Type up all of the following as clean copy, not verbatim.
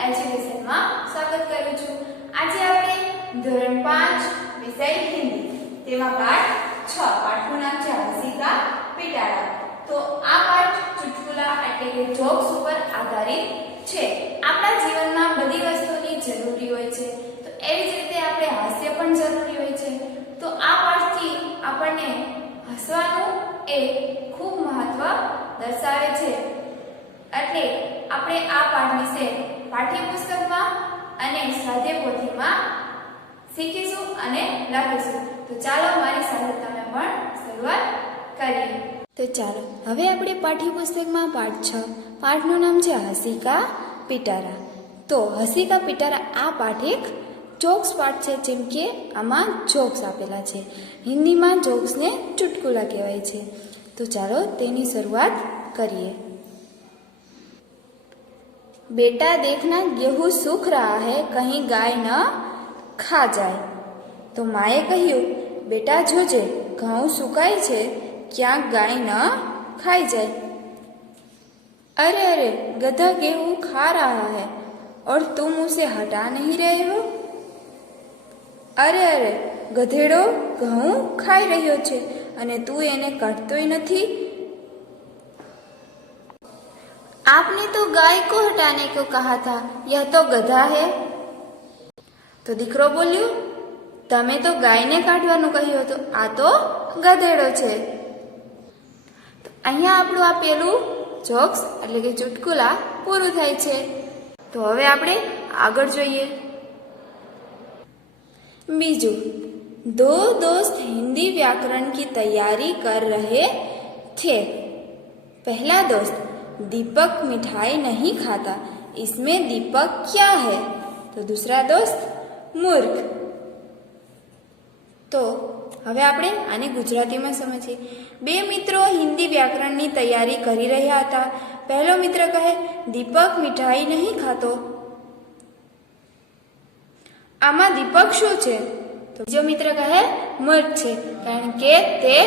એજ્યુકેશનમાં સ્વાગત કરું છું। આજે આપણે ધોરણ 5 વિષય હિન્દી તેમાં પાઠ 6 પાઠનું નામ છે હસીકા પિટારા। તો આ પાઠ ચુટકુલા એટલે કે જોક્સ ઉપર આધારિત છે। આપણા જીવનમાં બધી વસ્તુની જરૂરી હોય છે, તો એવી જ રીતે આપણે હાસ્ય પણ જરૂરી હોય છે। તો આ પાઠથી આપણને હસવાનું એ ખૂબ મહત્વ દર્શાવે છે, એટલે આપણે આ પાઠ વિશે પાઠ્યપુસ્તકમાં અને સ્વાધ્યાય પોથીમાં શીખીશું અને લખીશું। તો ચાલો મારી સાથે તમે પણ શરૂઆત કરીએ। તો ચાલો હવે આપણે પાઠ્યપુસ્તકમાં પાઠ 6 પાઠનું નામ છે હસીકા પિટારા। તો હસીકા પિટારા આ પાઠ એક જોક્સ પાઠ છે, જેમ કે આમાં જોક્સ આપેલા છે। હિન્દીમાં જોક્સને ચુટકુલા કહેવાય છે। તો ચાલો તેની શરૂઆત કરીએ। बेटा देखना गेहूं सूख रहा है, कहीं गाय न खा जाए। तो माए કહ્યું, बेटा જોજે ઘઉં સુકાય છે, ક્યાંક ગાય ન ખાઈ જાય। अरे अरे गधा गेहूं खा रहा है और तुम उसे हटा नहीं रहे हो। अरे अरे गधेड़ो ઘઉં ખાઈ રહ્યો છે અને તું એને કાઢતોય નથી। आपने तो गाय को हटाने को कहा था, यह तो गधा है। तो દીકરો બોલ્યો, તમે તો ગાયને કાઢવાનું કહ્યું હતું, આ તો ગધેડો છે। તો અહીંયા આપણું આ પેલું જોક્સ એટલે કે ચુટકુલા પૂરું થાય છે। તો હવે આપણે આગળ જોઈએ। બીજું, दो दोस्त हिंदी व्याकरण की तैयारी कर रहे थे। पहला दोस्त, दीपक मिठाई नहीं खाता, इसमें दीपक क्या है? तो दूसरा दोस्त, मूर्ख। तो હવે આપણે આને ગુજરાતીમાં સમજીએ। બે મિત્રો હિન્દી વ્યાકરણની તૈયારી કરી રહ્યા હતા। પહેલો મિત્ર કહે, દીપક મીઠાઈ નહીં ખાતો, આમાં દીપક શું છે? તો બીજો મિત્ર કહે, મૂર્ખ છે, કારણ કે તે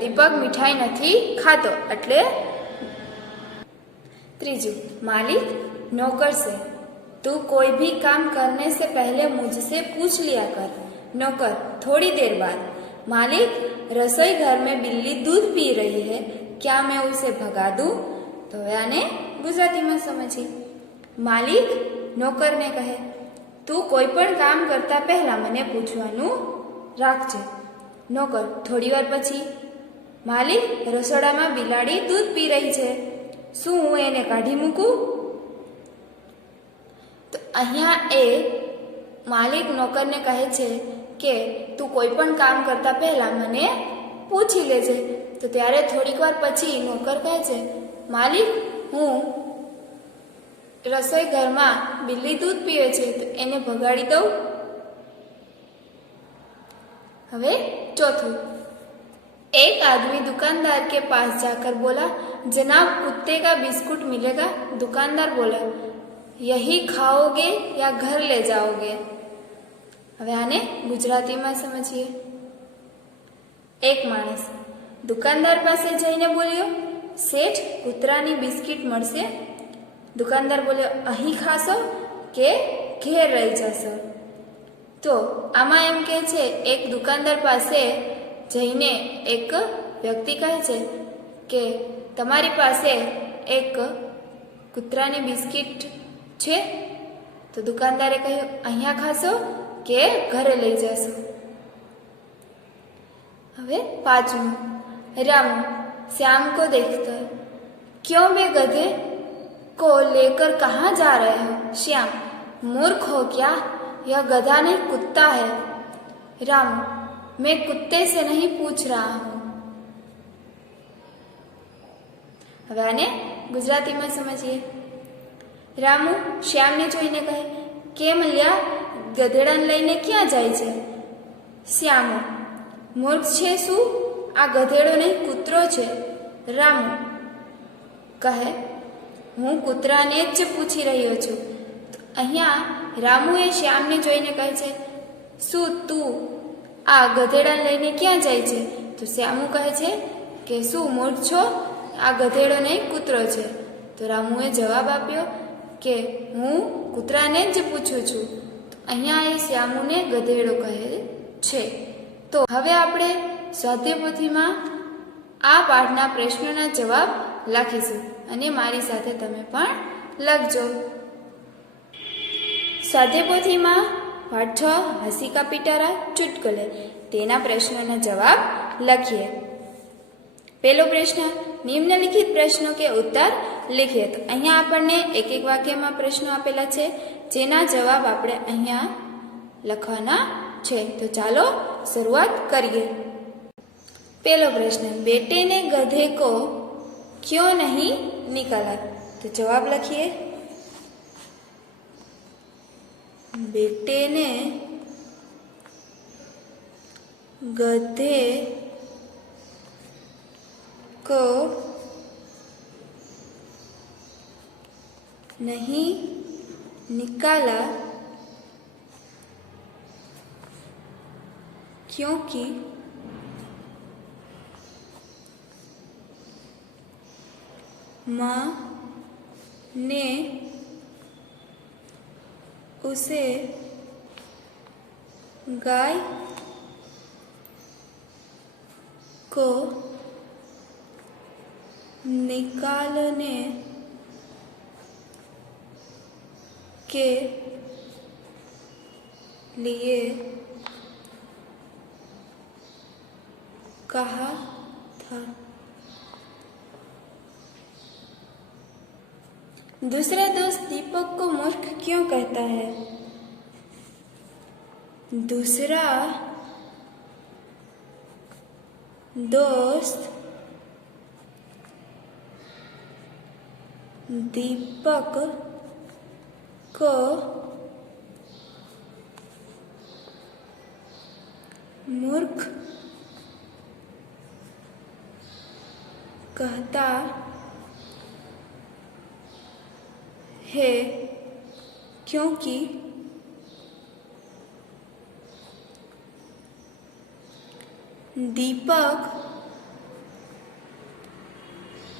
દીપક મીઠાઈ નથી ખાતો એટલે। तीजू, मालिक नौकर से, तू कोई भी काम करने से पहले मुझसे पूछ लिया कर। नौकर थोड़ी देर बाद, मालिक रसोई घर में बिल्ली दूध पी रही है, क्या मैं उसे भगा दूं? तो आने गुजराती में समझिए। मालिक नौकर ने कहे, तू कोई पण काम करता पहला मने पूछवानुं राखजे। नौकर थोड़ी वार पछी, मालिक रसोडामां बिलाड़ी दूध पी रही है, શું હું એને કાઢી મૂકું? તો અહીંયા એ માલિક નોકરને કહે છે કે તું કોઈ પણ કામ કરતા પહેલા મને પૂછી લેજે। તો ત્યારે થોડીક વાર પછી નોકર કહે છે, માલિક હું રસોઈ ઘરમાં બિલ્લી દૂધ પીવે છે, તો એને ભગાડી દઉં। હવે ચોથું, एक आदमी दुकानदार के पास जाकर बोला, जनाब कुत्ते का बिस्कुट मिलेगा? दुकानदार बोला, यही खाओगे या घर ले जाओगे? હવે આને ગુજરાતીમાં સમજીએ। એક માણસ દુકાનદાર પાસે જઈને બોલ્યો, શેઠ કૂતરાની બિસ્કિટ મળશે? દુકાનદાર બોલ્યો, અહીં ખાશો કે ઘેર રહી જશો? તો આમાં એમ કહે છે, એક દુકાનદાર પાસે જઈને એક વ્યક્તિ કહે છે કે તમારી પાસે એક કૂતરાની બિસ્કિટ છે? તો દુકાનદારે કહ્યું, અહીંયા ખાશો કે ઘરે લઈ જશો? હવે પાંચમું, रामू श्याम को देखकर, क्यों बे गधे को लेकर कहाँ जा रहे हो? श्याम, मूर्ख हो क्या? यह गधा नहीं कुत्ता है। रामू, मैं कुत्ते से नहीं पूछ रहा हूँ। હવે આને ગુજરાતીમાં સમજીએ। રામુ શ્યામને જોઈને કહે, કેમ લ્યા ગધેડાને લઈને ક્યાં જાય છે? શ્યામુ, મૂર્ખ છે શું? આ ગધેડો નહીં કૂતરો છે। રામુ કહે, હું કૂતરાને જ પૂછી રહ્યો છું। તો અહીંયા રામુએ શ્યામને જોઈને કહે છે, શું તું આ ગધેડાને લઈને ક્યાં જાય છે? તો શ્યામુ કહે છે કે શું મૂર્ખ છો? આ ગધેડો નહીં કૂતરો છે। તો રામુએ જવાબ આપ્યો કે હું કૂતરાને જ પૂછું છું. તો અહીંયા એ શ્યામુને ગધેડો કહે છે. તો હવે આપણે સ્વાધ્યાયપોથીમાં આ પાઠના પ્રશ્નોના જવાબ લખીશું અને મારી સાથે તમે પણ લખજો. સ્વાધ્યાયપોથીમાં પાઠ 6 હસી કા પિટારા ચુટકુલે તેના પ્રશ્નોના જવાબ લખીએ. પહેલો પ્રશ્ન, નિમ્નલિખિત પ્રશ્નો કે ઉત્તર लिखिए. तो अहींया आपने एक एक वाक्य में प्रश्न आपेला छे जेना जवाब आपणे अहींया लखवाना छे. तो चालो शुरुआत करिए. पहलो प्रश्न, बेटे ने गधे को क्यों नहीं निकाला? तो जवाब लिखिए. बेटे ने गधे को नहीं निकाला क्योंकि माँ ने उसे गाय को निकालने के लिए कहा था. दूसरा दोस्त दीपक को मूर्ख क्यों कहता है? दूसरा दोस्त दीपक को मूर्ख कहता है क्योंकि दीपक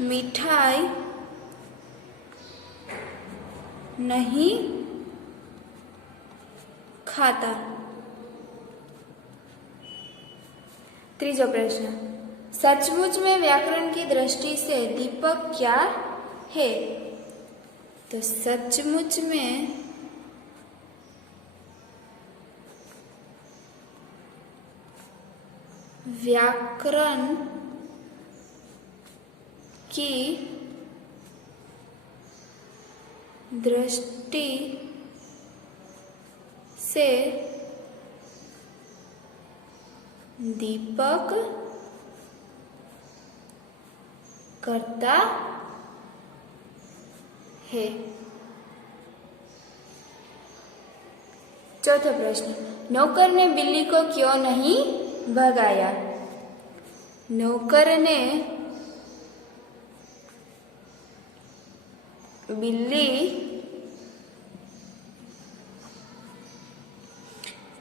मिठाई नहीं खाता. तीसरा प्रश्न, सचमुच में व्याकरण की दृष्टि से दीपक क्या है? तो सचमुच में व्याकरण की दृष्टि से दीपक करता है. चौथा प्रश्न, नौकर ने बिल्ली को क्यों नहीं भगाया? नौकर ने बिल्ली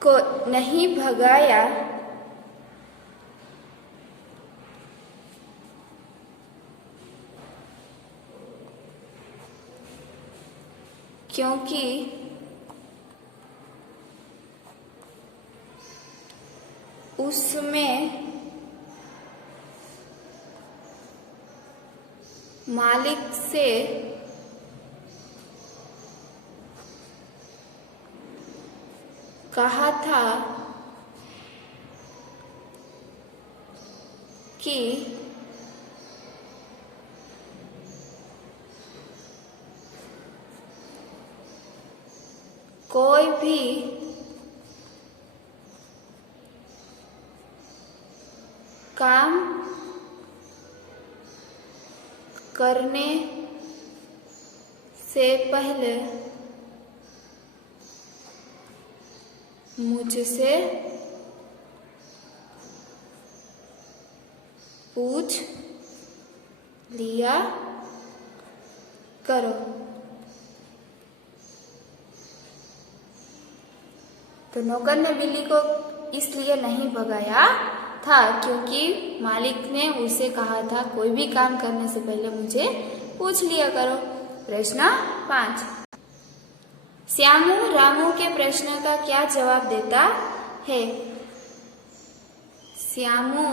को नहीं भगाया क्योंकि उसमें मालिक से कहा था कि कोई भी काम करने से पहले मुझसे पूछ लिया करो. तो नौकर ने बिल्ली को इसलिए नहीं भगाया था क्योंकि मालिक ने उसे कहा था कोई भी काम करने से पहले मुझे पूछ लिया करो. प्रश्न 5, श्यामू रामू के प्रश्न का क्या जवाब देता है? श्यामू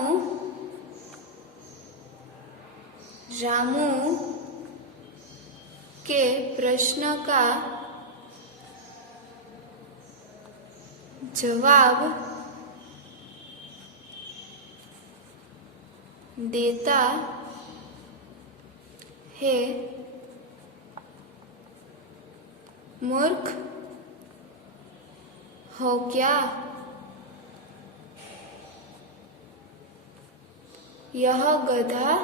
रामू के प्रश्न का जवाब देता है। मूर्ख हो क्या? यह गधा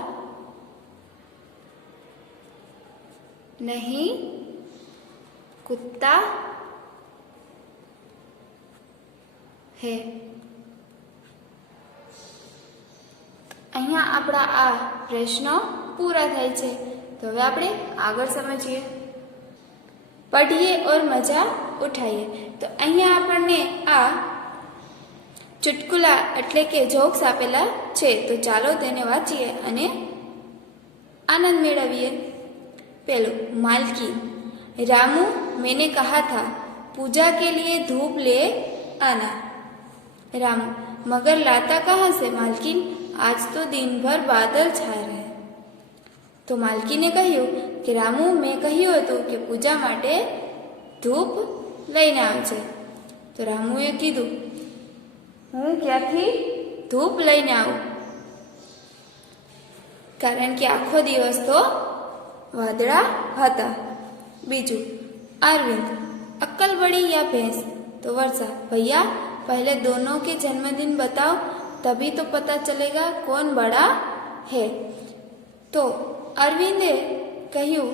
नहीं कुत्ता है। અહીંયા આપણા આ પ્રશ્નો પૂરા થાય છે। તો હવે આપણે આગળ સમજીએ। પઢીએ और મજા ઉઠાઈએ। તો અહીંયા આપણને આ ચુટકુલા એટલે કે જોક્સ આપેલા છે। તો ચાલો તેને વાંચીએ અને આનંદ મેળવીએ। पहलो, मालकिन। रामू, मैंने कहा था पूजा के लिए धूप ले आना। रामू, मगर लाता कहाँ से मालकिन? आज तो दिन भर बादल छाए रहे। तो मालकी ने કહ્યું કે રામુ, મેં કહ્યું હતું કે પૂજા માટે ધૂપ લઈને આવજે। તો રામુએ કીધું, હું ક્યાંથી ધૂપ લઈને આવું? કારણ કે આખો દિવસ તો वादड़ा हता। बीजू, अरविंद, अक्कल बड़ी या भैंस? तो वर्षा, भैया पहले दोनों के जन्मदिन बताओ, तभी तो पता चलेगा कौन बड़ा है। तो अरविंदे कह્યું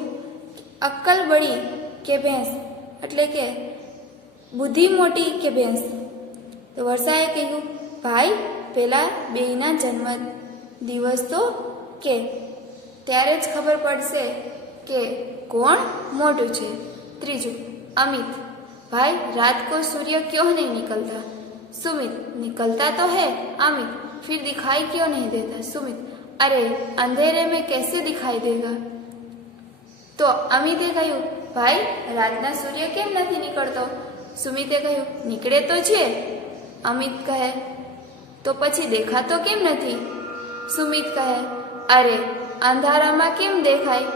अक्कल बड़ी के भैंस એટલે કે બુદ્ધિ મોટી કે ભેંસ? તો વર્ષાએ કહ્યું, ભાઈ પેલા બેયના જન્મ દિવસ તો કે ત્યારે જ ખબર પડશે કે કોણ મોટું છે। ત્રીજું, अमित, भाई रात को सूर्य क्यों नहीं निकलता? सुमित, निकलता तो है अमित, फिर दिखाई क्यों नहीं देता? सुमित, अरे अंधेरे में कैसे दिखाई देगा? तो अमिते કહ્યું, ભાઈ રાતના સૂર્ય કેમ નથી નીકળતો? સુમિતે કહ્યું, નીકળે તો છે। અમિત કહે, તો પછી દેખાતો કેમ નથી? સુમિત કહે, અરે अंधाराમાં કેમ દેખાય?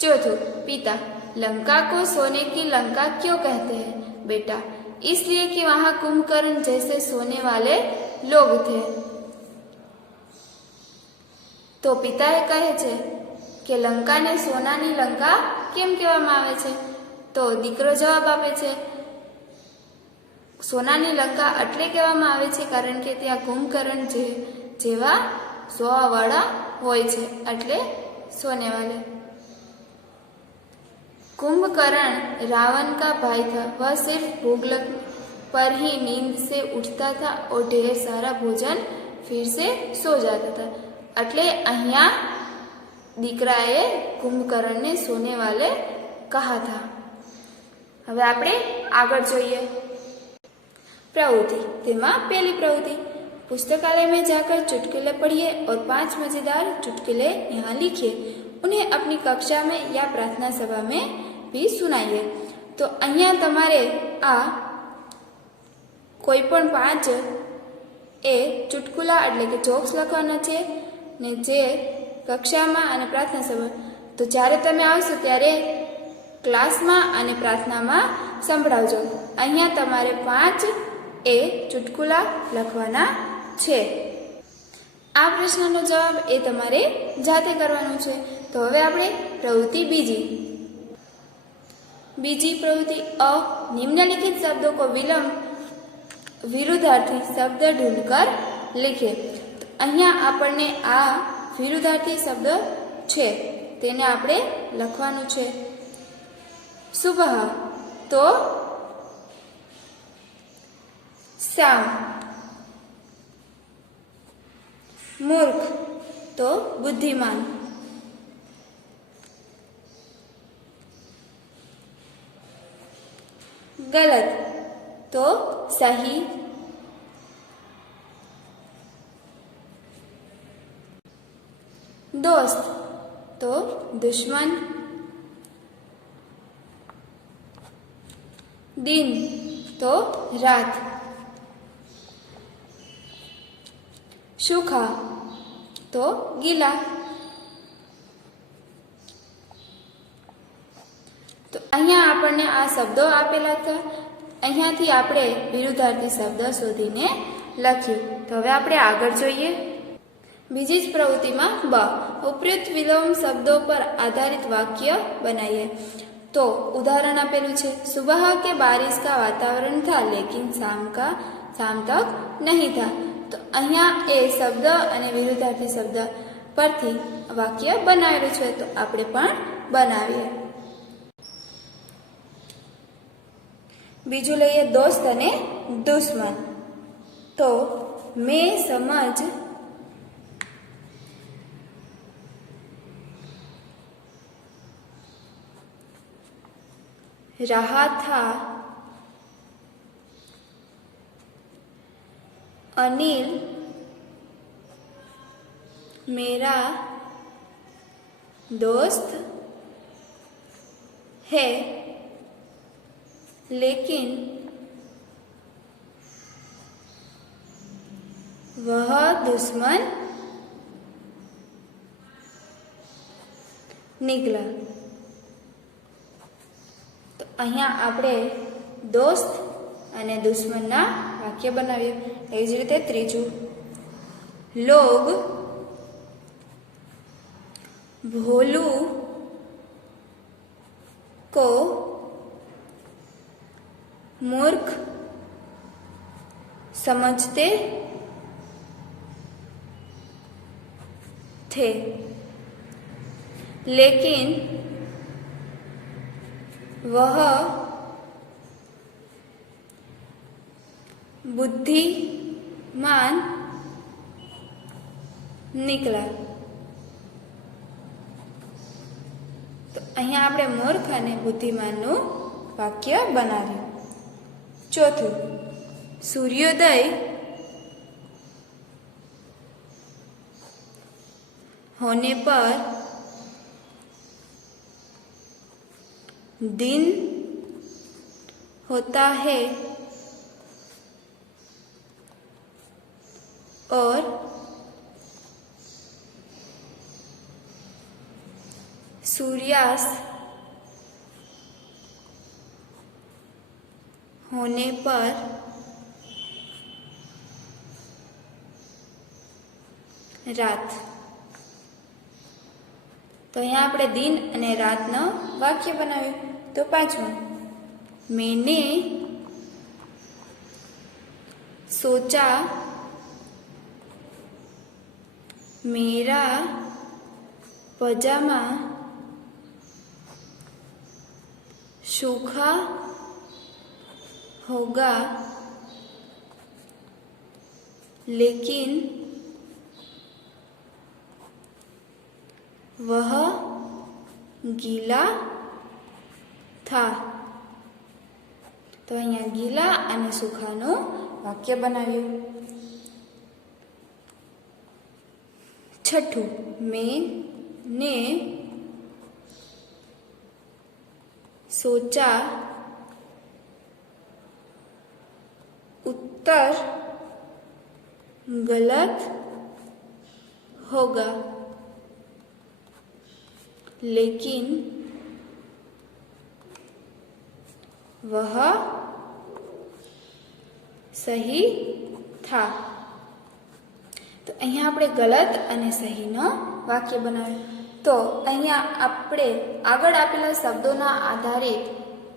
चौथो, पिता, लंका को सोने की लंका क्यों कहते हैं? बेटा, इसलिए कि वहां कुंभकर्ण जैसे सोने वाले लोग थे। तो પિતાએ કહે છે કે લંકાને સોનાની લંકા કેમ કહેવામાં આવે છે? તો દીકરો જવાબ આપે છે, સોનાની લંકા એટલે કહેવામાં આવે છે કારણ કે ત્યાં કુંભકર્ણ જેવા સોવાવાળા હોય છે, એટલે सोने वाले। कुंभकर्ण रावण का भाई था। वह सिर्फ भूख लगने पर ही नींद से उठता था और ढेर सारा भोजन फिर से सो जाता था। એટલે અહીંયા દીકરાએ કુંભકર્ણને સોને વાલે કહા था। હવે આપણે આગળ જોઈએ। प्रवृत्ति, તેમાં પહેલી પ્રવૃત્તિ, पुस्तकालय में जाकर चुटकुले पढ़िए और 5 मजेदार चुटकुले यहाँ लिखिए। उन्हें अपनी कक्षा में या प्रार्थना सभा में भी सुनाइए। तो અહીંયા તમારે આ કોઈ પણ 5 એ ચુટકુલા એટલે કે જોક્સ લખવાના છે ને જે કક્ષામાં અને પ્રાર્થના સભા, તો જ્યારે તમે આવશો ત્યારે ક્લાસમાં અને પ્રાર્થનામાં સંભળાવજો। અહીંયા તમારે 5 એ ચુટકુલા લખવાના છે। આ પ્રશ્નનો જવાબ એ તમારે જાતે કરવાનો છે। તો હવે આપણે પ્રવૃત્તિ બીજી પ્રવૃત્તિ અ, निम्नलिखित शब्दों को विरुद्धार्थी शब्द ढूंढकर लिखे। तो અહીંયા આપણને આ વિરુદ્ધાર્થી શબ્દ છે તેને આપણે લખવાનું છે। સુબહ તો शाम, मूर्ख तो बुद्धिमान, गलत तो सही, दोस्त तो दुश्मन, दिन तो रात, सूखा तो गीला। तो અહીંયા આપણને આ શબ્દો આપેલા હતા, અહીંયાથી આપણે વિરુદ્ધાર્થી શબ્દ શોધીને લખ્યું। તો હવે આપણે આગળ જોઈએ। બીજી જ પ્રવૃત્તિમાં બ, ઉપયુક્ત વિલોમ શબ્દો પર આધારિત વાક્ય બનાવીએ। तो उदाहरण आपेलू है, सुबह के बारिश का वातावरण था लेकिन शाम तक नहीं था। तो अहिया ए शब्द अने विरुद्धार्थी शब्द परथी वाक्य बनावेलू है, तो आपणे पण बनावीए। बीजू लईए दोस्त अने दुश्मन। तो मैं समझ रहा था अनिल मेरा दोस्त है लेकिन वह दुश्मन निकला। तो अहिया आपणे दोस्त अने दुश्मनना वाक्य बनावीए। एवी ज रीते त्रीजू, लोग भोलू को मूर्ख समझते थे लेकिन वह बुद्धिमान निकला। तो अहींया आपणे मूर्ख अने बुद्धिमाननुं वाक्य बनाव्युं। चौथुं, सूर्योदय होने पर दिन होता है और सूर्यास्त होने पर रात। तो यहाँ आपणे दिन अने रातनो वाक्य बनाव्युं। तो पांचमो, मैंने सोचा मेरा पजामा सूखा होगा लेकिन वह गीला था। तो अहींया गीला अने सूखानो वाक्य बनाव्युं। छठुं, मैंने सोचा उत्तर गलत होगा लेकिन वह सही था। तो अहींया आपणे गलत अने सहीनो वाक्य बनाव्युं। तो अहींया आपणे आगळ आपेला शब्दोना आधारित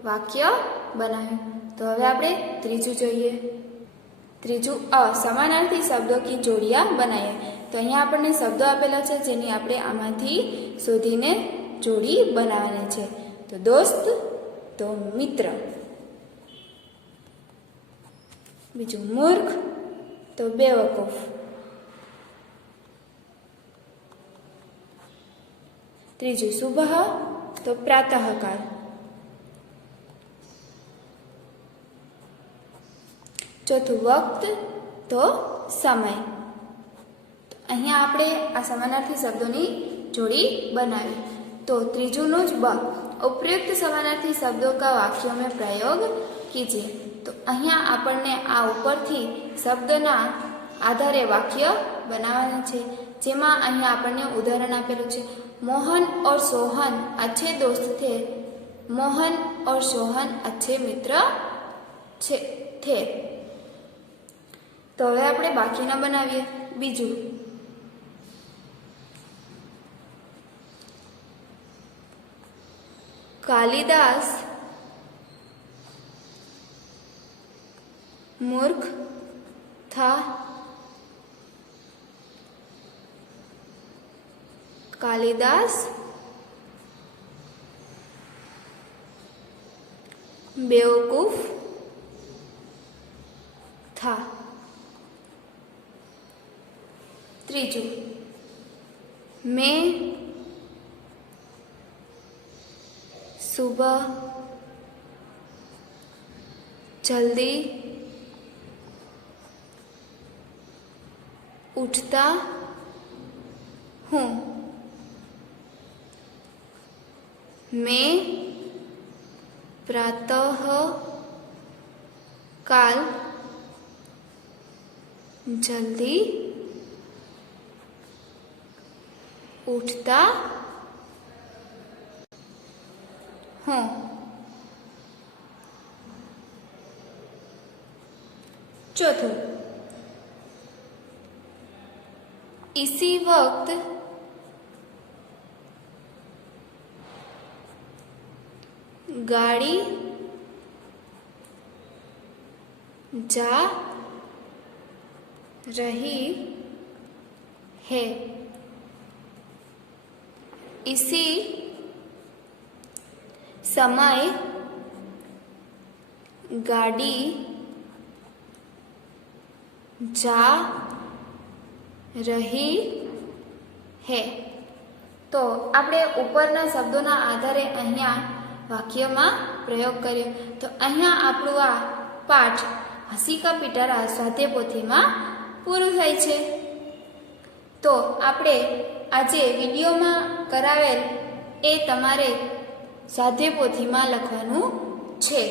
वाक्य बनाव्युं। तो हवे आपणे त्रीजुं जोईए। त्रीजुं अ, समानार्थी शब्दों की जोड़ियां बनाए। तो अहींया आपणे शब्दों आपेला छे जेनी आपणे आमांथी शोधीने जोड़ी बनाववानी छे। तो दोस्त तो मित्र, बीजू मूर्ख तो बेवकूफ, त्रीजू सुबह तो प्रातःकाल, चौथुं वक्त तो समय। तो अहींया आपणे आ समानार्थी शब्दोनी जोड़ी बनावी। तो त्रीजुं ज ब, उपयुक्त समानार्थी शब्दों का वाक्यों में प्रयोग कीजिए। तो અહીંયા આપણને આ ઉપરથી શબ્દના આધારે વાક્ય બનાવવાનું છે, જેમાં અહીંયા આપણને ઉદાહરણ આપેલું છે, મોહન और सोहन अच्छे दोस्त थे, मोहन और सोहन अच्छे मित्र थे। तो હવે આપણે બાકીના બનાવીએ। બીજું, कालिदास मूर्ख था, कालिदास बेवकूफ था। तीजू, मैं सुबह जल्दी उठता हूँ। मैं प्रातः काल जल्दी उठता हूँ। चौथों, इसी वक्त गाड़ी जा रही है। इसी समय गाड़ी जा रही है। तो આપણે ઉપરના શબ્દોના આધારે અહીંયા વાક્યમાં પ્રયોગ કર્યો। તો અહીંયા આપણું આ પાઠ હસી કા પિટારા સ્વાધ્યાય પોથીમાં પૂરું થાય છે। તો આપણે આજે વિડીયોમાં કરાવેલ એ તમારે સ્વાધ્યાય પોથીમાં લખવાનું છે।